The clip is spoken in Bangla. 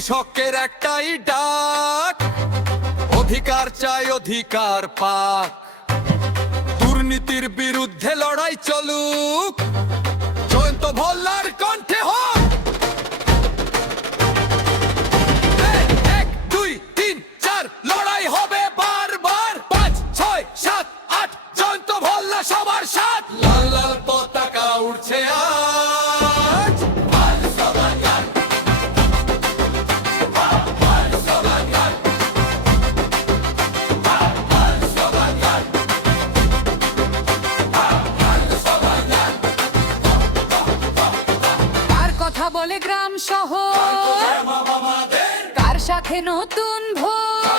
কৃষকের একটাই ডাক, অধিকার চাই, অধিকার পাক। দুর্নীতির বিরুদ্ধে লড়াই চলুক, জয়ন্ত ভল্লার কণ্ঠে হোক। 1, 2, 3, 4 লড়াই হবে বারবার। 5, 6, 7, 8 জয়ন্ত ভল্লা সবার সাথ। লাল লাল পতাকা উড়ছে আজ। কার কথা বলে গ্রাম শহর, কার সাথে নতুন ভোর।